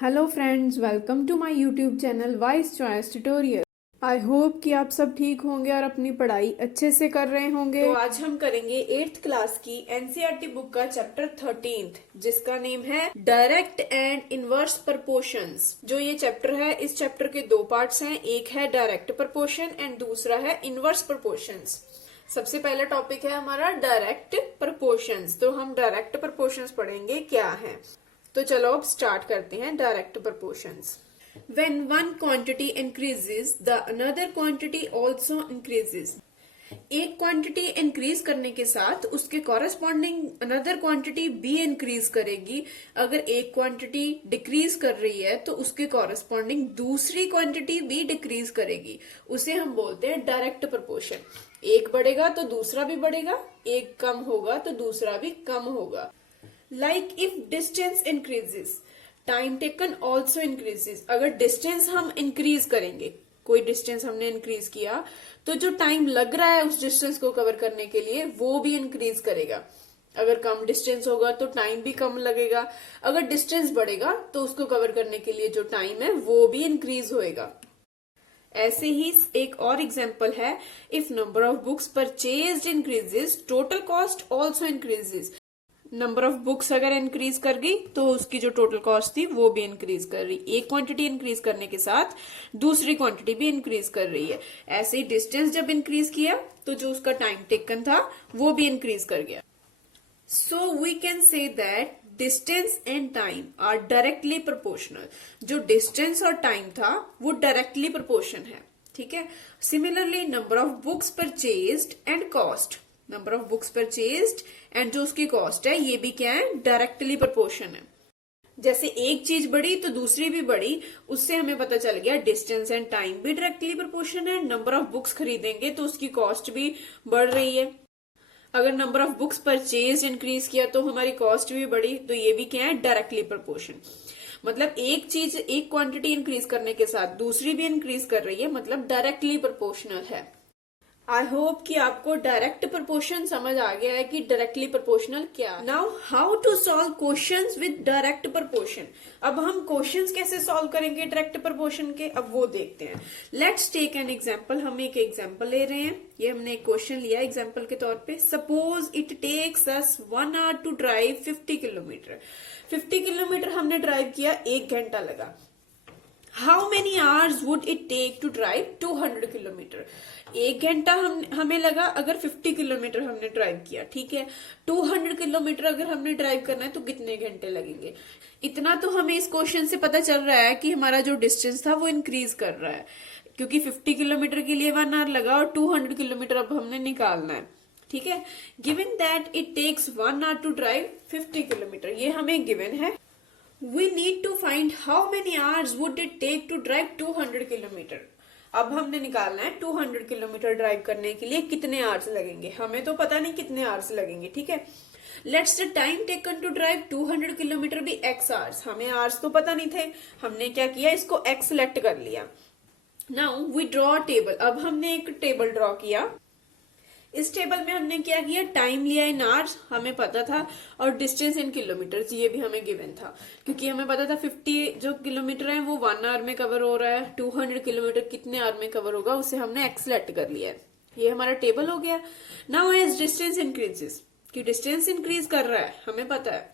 Hello friends, welcome to my YouTube channel vice choice tutorial. I hope कि आप सब ठीक होंगे और अपनी पढ़ाई अच्छे से कर रहे होंगे। तो आज हम करेंगे 8th क्लास की एनसीईआरटी बुक का चैप्टर 13 जिसका नेम है डायरेक्ट एंड इनवर्स प्रपोर्शंस। जो ये चैप्टर है, इस चैप्टर के दो पार्ट्स हैं, एक है डायरेक्ट प्रपोर्शन एंड दूसरा है इनवर्स प्रपोर्शंस। सबसे पहला टॉपिक है हमारा डायरेक्ट प्रपोर्शंस। तो हम डायरेक्ट प्रपोर्शंस पढ़ेंगे क्या है। तो चलो अब स्टार्ट करते हैं direct proportions. When one quantity increases, the another quantity also increases. एक क्वांटिटी इंक्रीज करने के साथ उसके कॉरेस्पॉन्डिंग अनदर क्वांटिटी भी इंक्रीज करेगी। अगर एक क्वांटिटी डिक्रीज कर रही है तो उसके कॉरेस्पॉन्डिंग दूसरी क्वांटिटी भी डिक्रीज करेगी। उसे हम बोलते हैं डायरेक्ट प्रपोर्शन। एक बढ़ेगा तो दूसरा भी बढ़ेगा, एक कम होगा तो दूसरा भी कम होगा। Like if distance increases, time taken also increases. अगर डिस्टेंस हम इंक्रीज करेंगे, कोई डिस्टेंस हमने इंक्रीज किया तो जो टाइम लग रहा है उस डिस्टेंस को कवर करने के लिए वो भी इंक्रीज करेगा। अगर कम डिस्टेंस होगा तो टाइम भी कम लगेगा। अगर डिस्टेंस बढ़ेगा तो उसको कवर करने के लिए जो टाइम है वो भी इंक्रीज होएगा। ऐसे ही एक और एग्जाम्पल है, if number of books purchased increases, total cost also increases. Number of books अगर इंक्रीज कर गई तो उसकी जो टोटल कॉस्ट थी वो भी इंक्रीज कर रही। एक क्वांटिटी इंक्रीज करने के साथ दूसरी क्वांटिटी भी इंक्रीज कर रही है। ऐसे ही डिस्टेंस जब इंक्रीज किया तो जो उसका टाइम टेकन था वो भी इंक्रीज कर गया। So we can say that distance and time are directly proportional. जो डिस्टेंस और टाइम था वो डायरेक्टली प्रोपोर्शन है। ठीक है। Similarly number of books purchased and cost, number of books purchased and जो उसकी कॉस्ट है ये भी क्या है, डायरेक्टली प्रोपोर्शन है। जैसे एक चीज बढ़ी तो दूसरी भी बढ़ी, उससे हमें पता चल गया डिस्टेंस एंड टाइम भी डायरेक्टली प्रोपोर्शन है। नंबर ऑफ बुक्स खरीदेंगे तो उसकी कॉस्ट भी बढ़ रही है। अगर number of books purchase increase किया तो हमारी कॉस्ट भी बढ़ी, तो ये भी क्या है, डायरेक्टली प्रोपोर्शन। मतलब एक चीज, एक क्वांटिटी इंक्रीज करने के साथ दूसरी भी इंक्रीज कर रही है, मतलब डायरेक्टली प्रोपोर्शनल है। आई होप कि आपको डायरेक्ट प्रपोर्शन समझ आ गया है कि डायरेक्टली प्रपोर्शनल क्या है। Now how to solve questions with direct proportion. अब हम क्वेश्चंस कैसे सॉल्व करेंगे डायरेक्ट प्रपोर्शन के, अब वो देखते हैं। Let's take an example. हम एक एग्जांपल ले रहे हैं। ये हमने एक क्वेश्चन लिया एग्जांपल के तौर पे। Suppose it takes us 1 hour to drive 50 kilometre. 50 kilometre हमने ड्राइव किया, 1 घंटा लगा। How many hours would it take to drive 200 kilometre. 1 घंटा हमें लगा अगर 50 किलोमीटर हमने ड्राइव किया। ठीक है। 200 किलोमीटर अगर हमने ड्राइव करना है तो कितने घंटे लगेंगे। इतना तो हमें इस क्वेश्चन से पता चल रहा है कि हमारा जो डिस्टेंस था वो इंक्रीज कर रहा है, क्योंकि 50 किलोमीटर के लिए 1 hour लगा और 200 किलोमीटर अब हमने निकालना है। ठीक है। Given that it takes 1 hour to drive 50 kilometre, ये हमें गिवन है। We need to find how many hours would it take to drive 200 kilometre. अब हमने निकालना है 200 किलोमीटर ड्राइव करने के लिए कितने आवर्स लगेंगे। हमें तो पता नहीं कितने आवर्स लगेंगे। ठीक है। Let's the time taken to drive 200 kilometre भी x आवर्स। हमें आवर्स तो पता नहीं थे, हमने क्या किया, इसको x सिलेक्ट कर लिया। Now we draw table. अब हमने एक टेबल ड्रॉ किया। इस टेबल में हमने क्या किया, टाइम लिया इन आवर्स, हमें पता था, और डिस्टेंस इन किलोमीटर, ये भी हमें गिवन था, क्योंकि हमें पता था 50 जो किलोमीटर है वो 1 hour में कवर हो रहा है। 200 किलोमीटर कितने आवर में कवर होगा, उसे हमने एक्स सेलेक्ट कर लिया है। ये हमारा टेबल हो गया। नाउ एज डिस्टेंस इंक्रीजेस, कि डिस्टेंस इंक्रीज कर रहा है हमें पता है,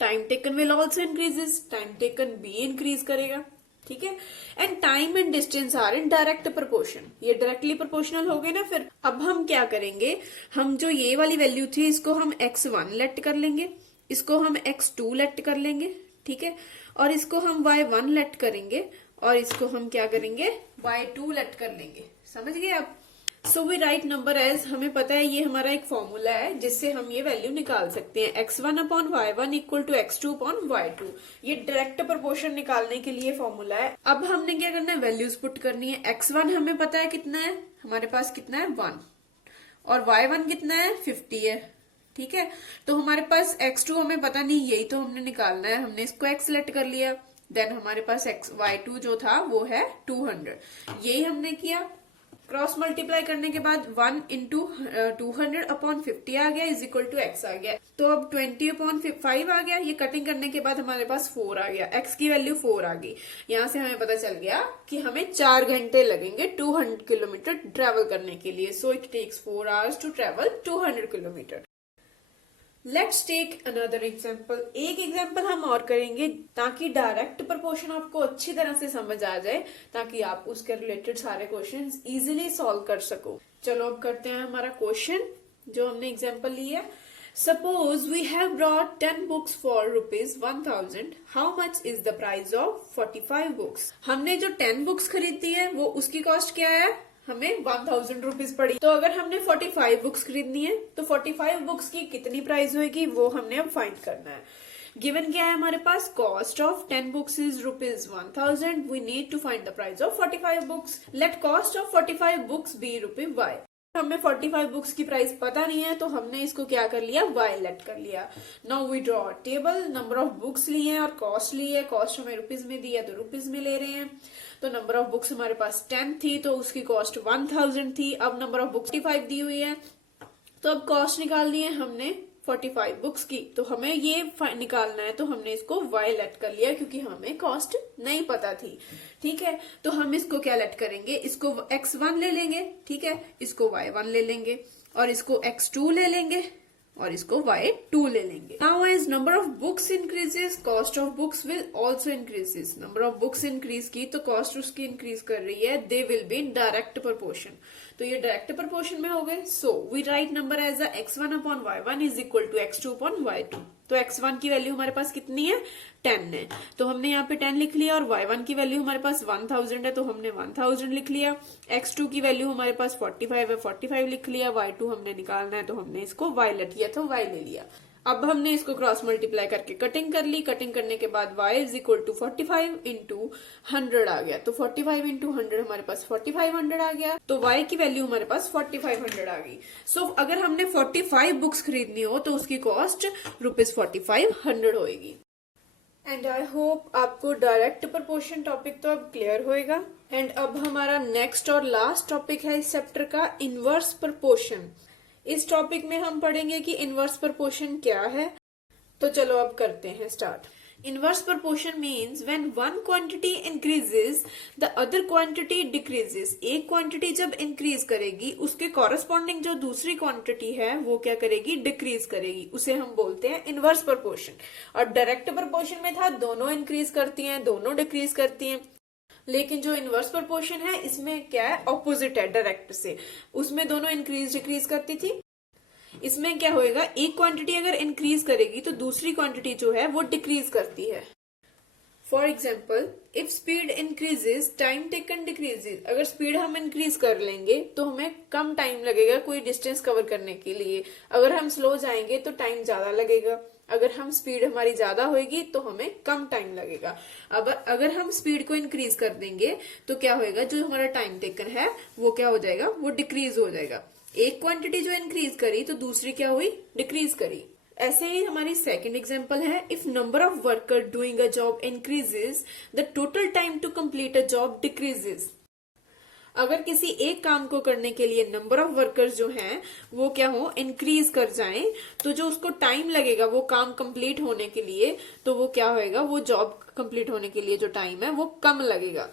time taken will also increases, time taken भी इंक्रीज करेगा। ठीक है। And time and distance are in direct proportion, ये डायरेक्टली प्रोपोर्शनल हो गए ना। फिर अब हम क्या करेंगे, हम जो ये वाली वैल्यू थी इसको हम x1 लेट कर लेंगे, इसको हम x2 लेट कर लेंगे। ठीक है। और इसको हम y1 लेट करेंगे और इसको हम क्या करेंगे, y2 लेट कर लेंगे। समझ गए आप। So we write number as, हमें पता है ये हमारा एक फॉर्मूला है जिससे हम ये वैल्यू निकाल सकते हैं। x1 upon y1 equal to x2 upon y2। ये डायरेक्ट प्रोपोर्शन निकालने के लिए फॉर्मूला है। अब हमने क्या करना है, वैल्यूज पुट करनी है। x1 हमें पता है कितना है, हमारे पास कितना है 1, और y1 कितना है 50 है। ठीक है। तो हमारे पास x2 हमें पता नहीं, यही तो हमने निकालना है। हमने इसको x सेलेक्ट कर लिया। देन हमारे पास y2 जो था वो है 200, यही हमने किया। क्रॉस मल्टीप्लाई करने के बाद 1 इंटू 200 अपॉन 50 आ गया इज इक्वल टू एक्स आ गया। तो अब 20 अपॉन 5 आ गया। ये कटिंग करने के बाद हमारे पास 4 आ गया, एक्स की वैल्यू 4 आ गई। यहाँ से हमें पता चल गया कि हमें 4 घंटे लगेंगे 200 किलोमीटर ट्रेवल करने के लिए। So it takes 4 hours to travel 200 kilometre. Let's take another example. एक एग्जाम्पल हम और करेंगे ताकि डायरेक्ट प्रोपोर्शन आपको अच्छी तरह से समझ आ जाए, ताकि आप उसके रिलेटेड सारे क्वेश्चंस इजीली सॉल्व कर सको। चलो अब करते हैं हमारा क्वेश्चन जो हमने एग्जाम्पल लिया है। Suppose we have brought 10 books for ₹1000। How much is the price of 45 books. हमने जो 10 बुक्स खरीदी है वो उसकी कॉस्ट क्या है, हमें 1000 रुपीज पड़ी। तो अगर हमने 45 बुक्स खरीदनी है तो 45 बुक्स की कितनी प्राइस होगी वो हमने अब फाइंड करना है। गिवन क्या है हमारे पास, cost of 10 books is ₹1000। We need to find the price of 45 books. Let cost of 45 books be ₹y। हमें 45 बुक्स की प्राइस पता नहीं है तो हमने इसको क्या कर लिया, y लेट कर लिया। Now we draw table. Number of books लिए हैं और कॉस्ट ली है। कॉस्ट हमें रुपीज में दी है तो रुपीज में ले रहे हैं। तो नंबर ऑफ बुक्स हमारे पास 10 थी तो उसकी कॉस्ट 1000 थी। अब नंबर ऑफ बुक्स 45 दी हुई है तो अब कॉस्ट निकालनी है हमने 45 बुक्स की। तो हमें ये निकालना है तो हमने इसको y लेट कर लिया क्योंकि हमें कॉस्ट नहीं पता थी। ठीक है, तो हम इसको क्या लेट करेंगे, इसको x1 ले लेंगे, ठीक है, इसको y1 ले लेंगे और इसको x2 ले लेंगे और इसको y2 ले लेंगे। Now as number of books increases cost of books will also increases. Number of books increase की तो कॉस्ट उसकी इंक्रीज कर रही है। They will be in direct proportion. तो ये डायरेक्ट प्रोपोर्शन में हो गए। So we write number as a x1 upon y1 is equal to x2 upon y2। तो x1 की वैल्यू हमारे पास कितनी है, 10 है, तो हमने यहाँ पे 10 लिख लिया। और y1 की वैल्यू हमारे पास 1000 है तो हमने 1000 लिख लिया। x2 की वैल्यू हमारे पास 45 है, 45 लिख लिया। y2 हमने निकालना है तो हमने इसको y लेट किया तो y ले लिया। अब हमने इसको क्रॉस मल्टीप्लाई करके कटिंग कर ली। कटिंग करने के बाद y is equal to 45 into 100 आ गया। तो 45 इंटू 100 हमारे पास 4500 आ गया। तो y की वैल्यू हमारे पास 4500 आ गई। सो अगर हमने 45 बुक्स खरीदनी हो तो उसकी कॉस्ट ₹4500 होगी। एंड आई होप आपको डायरेक्ट प्रोपोर्शन टॉपिक तो अब क्लियर होएगा। एंड अब हमारा नेक्स्ट और लास्ट टॉपिक है इस चैप्टर का, इनवर्स प्रोपोर्शन। इस टॉपिक में हम पढ़ेंगे कि इनवर्स प्रोपोर्शन क्या है। तो चलो अब करते हैं start. Inverse proportion means when one quantity increases the other quantity decreases. एक क्वांटिटी जब इंक्रीज करेगी उसके कॉरेस्पॉन्डिंग जो दूसरी क्वांटिटी है वो क्या करेगी, डिक्रीज करेगी। उसे हम बोलते हैं इनवर्स प्रोपोर्शन। और डायरेक्ट प्रोपोर्शन में था दोनों इंक्रीज करती हैं दोनों डिक्रीज करती हैं, लेकिन जो इनवर्स प्रोपोर्शन है इसमें क्या है, ऑपोजिट है डायरेक्ट से। उसमें दोनों इंक्रीज डिक्रीज करती थी। इसमें क्या होएगा, एक क्वांटिटी अगर इंक्रीज करेगी तो दूसरी क्वांटिटी जो है वो डिक्रीज करती है। For example, if speed increases time taken decreases. अगर स्पीड हम इंक्रीज कर लेंगे तो हमें कम टाइम लगेगा कोई डिस्टेंस कवर करने के लिए। अगर हम स्लो जाएंगे तो टाइम ज्यादा लगेगा। अगर हम स्पीड हमारी ज्यादा होगी तो हमें कम टाइम लगेगा। अब अगर हम स्पीड को इंक्रीज कर देंगे तो क्या होएगा, जो हमारा टाइम टेकन है वो क्या हो जाएगा, वो डिक्रीज हो जाएगा। एक क्वांटिटी जो इंक्रीज करी तो दूसरी क्या हुई, डिक्रीज करी। ऐसे ही हमारी सेकंड एग्जांपल है, if number of worker doing a job increases the total time to complete a job decreases. अगर किसी एक काम को करने के लिए नंबर ऑफ वर्कर्स जो हैं वो क्या हो, इंक्रीज कर जाएं, तो जो उसको टाइम लगेगा वो काम कंप्लीट होने के लिए, तो वो क्या होएगा, वो जॉब कंप्लीट होने के लिए जो टाइम है वो कम लगेगा।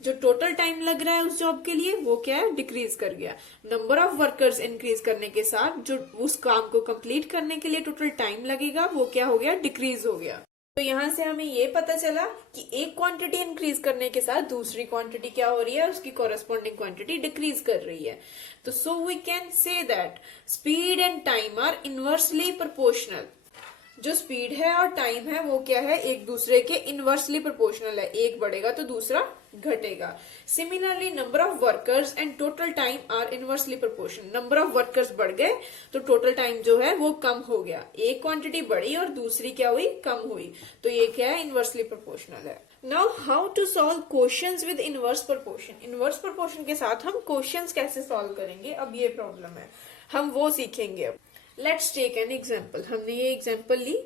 जो टोटल टाइम लग रहा है उस जॉब के लिए वो क्या है, डिक्रीज कर गया। नंबर ऑफ वर्कर्स इंक्रीज करने के साथ जो उस काम को कंप्लीट करने के लिए टोटल टाइम लगेगा वो क्या हो गया, डिक्रीज हो गया। तो यहाँ से हमें ये पता चला कि एक क्वांटिटी इंक्रीज करने के साथ दूसरी क्वांटिटी क्या हो रही है, उसकी कॉरेस्पॉन्डिंग क्वांटिटी डिक्रीज कर रही है। तो so we can say that speed and time are inversely proportional. जो स्पीड है और टाइम है वो क्या है, एक दूसरे के इनवर्सली प्रोपोर्शनल है। एक बढ़ेगा तो दूसरा घटेगा। Similarly number of workers and total time are inversely proportional. Number of workers बढ़ गए तो टोटल टाइम जो है वो कम हो गया। एक क्वांटिटी बढ़ी और दूसरी क्या हुई, कम हुई। तो ये क्या है, इनवर्सली प्रोपोर्शनल है। Now how to solve questions with inverse proportion. Inverse proportion के साथ हम क्वेश्चंस कैसे सॉल्व करेंगे, अब ये प्रॉब्लम है, हम वो सीखेंगे अब। Let's take an example. हमने ये एग्जाम्पल ली।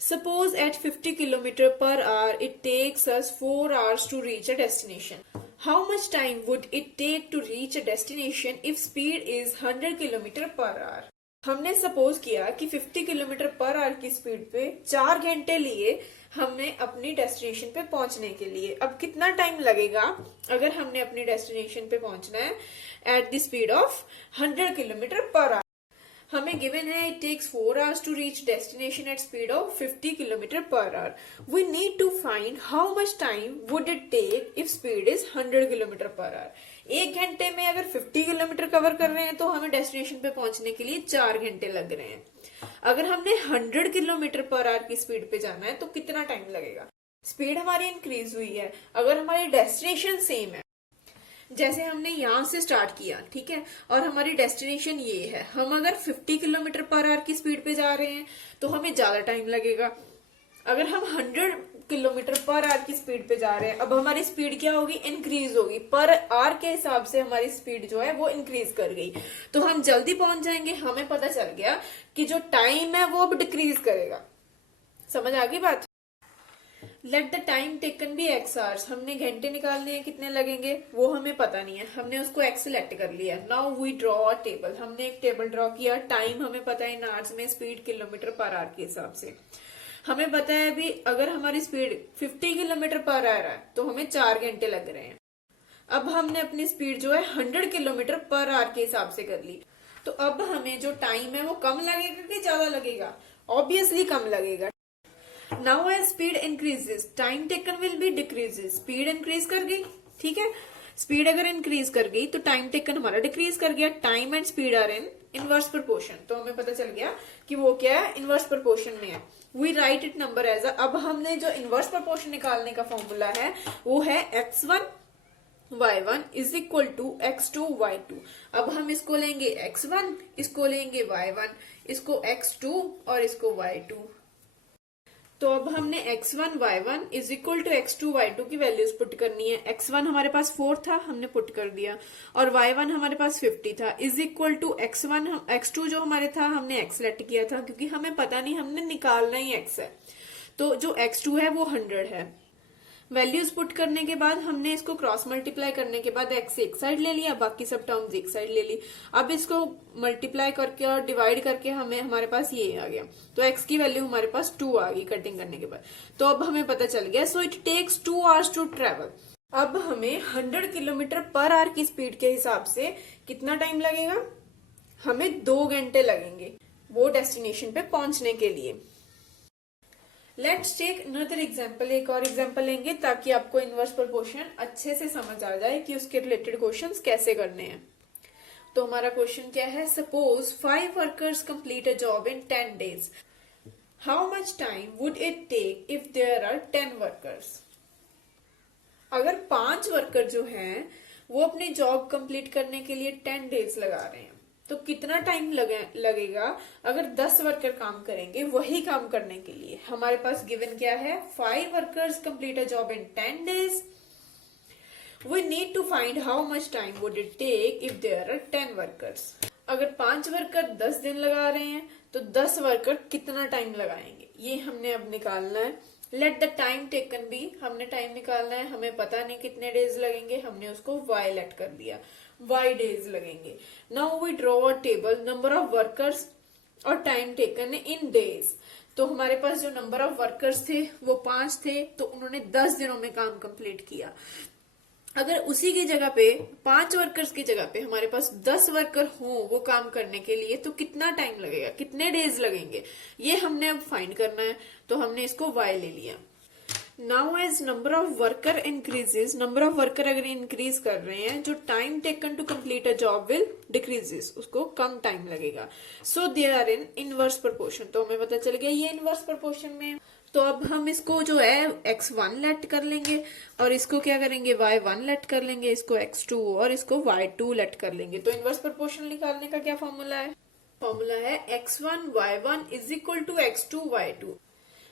Suppose at 50 kilometre per hour it takes us 4 hours to reach a destination. How much time would it take to reach a destination if speed is 100 kilometre per hour. हमने suppose किया कि 50 kilometre per our की speed पे 4 घंटे लिए हमने अपनी destination पे पहुंचने के लिए। अब कितना टाइम लगेगा अगर हमने अपनी डेस्टिनेशन पे पहुंचना है at the speed of 100 kilometre per hour. हमें गिवन है it takes 4 hours to reach destination at speed of 50 kilometre per hour. We need to find how much time would it take if speed is 100 kilometre per hour. 1 घंटे में अगर 50 kilometre cover कर रहे हैं तो हमें destination पे पहुंचने के लिए 4 घंटे लग रहे हैं। अगर हमने 100 किलोमीटर पर आवर की स्पीड पे जाना है तो कितना टाइम लगेगा। स्पीड हमारी इंक्रीज हुई है, अगर हमारी डेस्टिनेशन सेम है, जैसे हमने यहां से स्टार्ट किया, ठीक है, और हमारी डेस्टिनेशन ये है, हम अगर 50 किलोमीटर पर आवर की स्पीड पे जा रहे हैं तो हमें ज्यादा टाइम लगेगा। अगर हम 100 किलोमीटर पर आवर की स्पीड पे जा रहे हैं, अब हमारी स्पीड क्या होगी, इंक्रीज होगी, पर आवर के हिसाब से हमारी स्पीड जो है वो इंक्रीज कर गई, तो हम जल्दी पहुंच जाएंगे। हमें पता चल गया कि जो टाइम है वो अब डिक्रीज करेगा। समझ आ गई बात। Let the time taken be x hours. हमने घंटे निकालने हैं, कितने लगेंगे वो हमें पता नहीं है, हमने उसको एक्स सेलेक्ट कर लिया। Now we draw a table. हमने एक टेबल ड्रॉ किया। टाइम हमें पता है इन आवर्स में, स्पीड किलोमीटर पर आवर के हिसाब से। हमें पता है अभी अगर हमारी स्पीड 50 किलोमीटर पर आवर है तो हमें 4 घंटे लग रहे हैं। अब हमने अपनी स्पीड जो है 100 किलोमीटर पर आवर के हिसाब से कर ली, तो अब हमें जो टाइम है वो कम लगेगा कि ज्यादा लगेगा। ऑब्वियसली कम लगेगा। Now as speed increases time taken will be decreases. Speed increase कर गई, ठीक है, स्पीड अगर इंक्रीज कर गई तो टाइम टेकन हमारा डिक्रीज कर गया। Time and speed are in inverse proportion, तो हमें पता चल गया कि वो क्या है, इनवर्स प्रोपोर्शन में है। We write it number as अब हमने जो इनवर्स प्रोपोर्शन निकालने का फॉर्मूला है वो है x1 y1 is equal to x2 y2। अब हम इसको लेंगे x1, इसको लेंगे y1, इसको x2 और इसको y2। तो अब हमने x1 y1 is equal to x2 y2 की वैल्यूज पुट करनी है। x1 हमारे पास 4 था, हमने पुट कर दिया, और y1 हमारे पास 50 था, is equal to x1 x2 जो हमारे था हमने x सेलेक्ट किया था, क्योंकि हमें पता नहीं, हमने निकालना ही x है, तो जो x2 है वो 100 है। वैल्यूज पुट करने के बाद हमने इसको क्रॉस मल्टीप्लाई करने के बाद x एक साइड ले लिया, बाकी सब टर्म्स एक साइड ले ली। अब इसको मल्टीप्लाई करके और डिवाइड करके हमें हमारे पास ये आ गया, तो x की वैल्यू हमारे पास 2 आ गई कटिंग करने के बाद। तो अब हमें पता चल गया, so it takes 2 hours to travel. अब हमें 100 किलोमीटर पर आवर की स्पीड के हिसाब से कितना टाइम लगेगा, हमें 2 घंटे लगेंगे वो डेस्टिनेशन पे पहुंचने के लिए। Let's take another example. एक और एग्जाम्पल लेंगे ताकि आपको इनवर्स प्रोपोर्शन अच्छे से समझ आ जाए कि उसके रिलेटेड क्वेश्चंस कैसे करने हैं। तो हमारा क्वेश्चन क्या है, suppose 5 workers complete a job in 10 days। How much time would it take if there are 10 workers. अगर 5 वर्कर जो हैं वो अपनी जॉब कंप्लीट करने के लिए 10 days लगा रहे हैं, तो कितना टाइम लगेगा अगर 10 वर्कर काम करेंगे वही काम करने के लिए। हमारे पास गिवन क्या है, 5 workers complete a job in 10 days। We need to find how much time would it take if there are 10 workers. अगर 5 वर्कर 10 दिन लगा रहे हैं तो 10 वर्कर कितना टाइम लगाएंगे, ये हमने अब निकालना है। Let the time taken be, हमने टाइम निकालना है, हमें पता नहीं कितने डेज लगेंगे, हमने उसको y लेट कर दिया, y डेज लगेंगे। Now we draw a table, number of workers और टाइम टेकन इन डेज। तो हमारे पास जो नंबर ऑफ वर्कर्स थे वो 5 थे, तो उन्होंने 10 दिनों में काम कंप्लीट किया। अगर उसी की जगह पे 5 वर्कर्स की जगह पे हमारे पास 10 वर्कर हों वो काम करने के लिए, तो कितना टाइम लगेगा, कितने डेज लगेंगे, ये हमने अब फाइंड करना है। तो हमने इसको y ले लिया। Now as number of worker increases, number of worker अगर इंक्रीज कर रहे हैं, जो time taken to complete a job will decreases, उसको कम टाइम लगेगा। So they are in inverse proportion, तो हमें पता चल गया ये इनवर्स प्रोपोर्शन में है। तो अब हम इसको जो है x1 लेट कर लेंगे और इसको क्या करेंगे y1 लेट कर लेंगे, इसको x2 और इसको y2 लेट कर लेंगे। तो इनवर्स प्रोपोर्शन निकालने का क्या फॉर्मूला है, फॉर्मूला है x1 y1 is equal to x2 y2।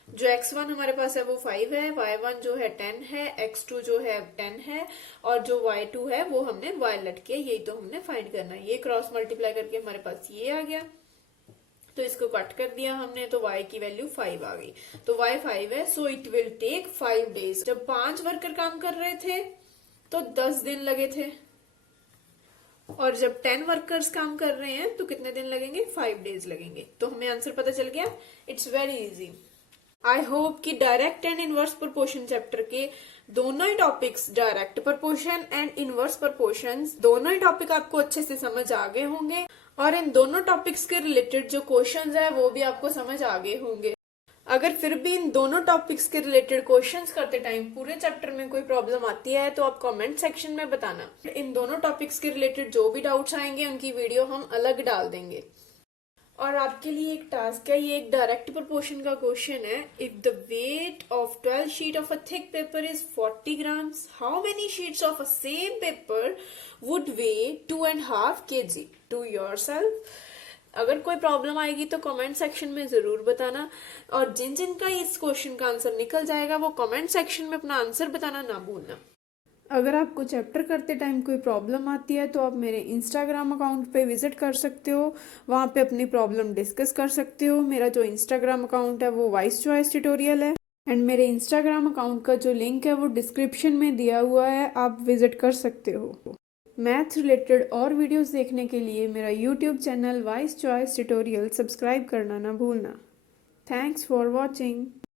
जो x1 हमारे पास है वो 5 है, y1 जो है 10 है, x2 जो है 10 है, और जो y2 है वो हमने y लेट किया। यही तो हमने फाइंड करना है। ये क्रॉस मल्टीप्लाई करके हमारे पास ये आ गया, तो इसको कट कर दिया हमने, तो y की वैल्यू 5 आ गई। तो y 5 है, so it will take 5 days। जब 5 वर्कर काम कर रहे थे तो 10 दिन लगे थे, और जब 10 वर्कर्स काम कर रहे हैं तो कितने दिन लगेंगे, 5 डेज लगेंगे। तो हमें आंसर पता चल गया। It's very easy. I hope कि direct and inverse proportion chapter के दोनों ही topics, direct proportion and inverse proportion, दोनों ही टॉपिक आपको अच्छे से समझ आ गए होंगे, और इन दोनों टॉपिक्स के रिलेटेड जो क्वेश्चंस है वो भी आपको समझ आ गए होंगे। अगर फिर भी इन दोनों टॉपिक्स के रिलेटेड क्वेश्चंस करते टाइम पूरे चैप्टर में कोई प्रॉब्लम आती है तो आप कमेंट सेक्शन में बताना। इन दोनों टॉपिक्स के रिलेटेड जो भी डाउट्स आएंगे उनकी वीडियो हम अलग डाल देंगे। और आपके लिए एक टास्क है, ये एक डायरेक्ट प्रोपोर्शन का क्वेश्चन है। If the weight of 12 sheet of a thick paper is 40 grams, how many sheets of a same paper would weigh 2.5 kg? To yourself. अगर कोई प्रॉब्लम आएगी तो कमेंट सेक्शन में जरूर बताना, और जिन जिनका इस क्वेश्चन का आंसर निकल जाएगा वो कमेंट सेक्शन में अपना आंसर बताना ना भूलना। अगर आपको चैप्टर करते टाइम कोई प्रॉब्लम आती है तो आप मेरे इंस्टाग्राम अकाउंट पे विजिट कर सकते हो, वहाँ पे अपनी प्रॉब्लम डिस्कस कर सकते हो। मेरा जो इंस्टाग्राम अकाउंट है वो वाइस चॉइस ट्यूटोरियल है, एंड मेरे इंस्टाग्राम अकाउंट का जो लिंक है वो डिस्क्रिप्शन में दिया हुआ है, आप विजिट कर सकते हो। मैथ रिलेटेड और वीडियोस देखने के लिए मेरा YouTube channel vice choice tutorial subscribe करना ना भूलना। Thanks for watching.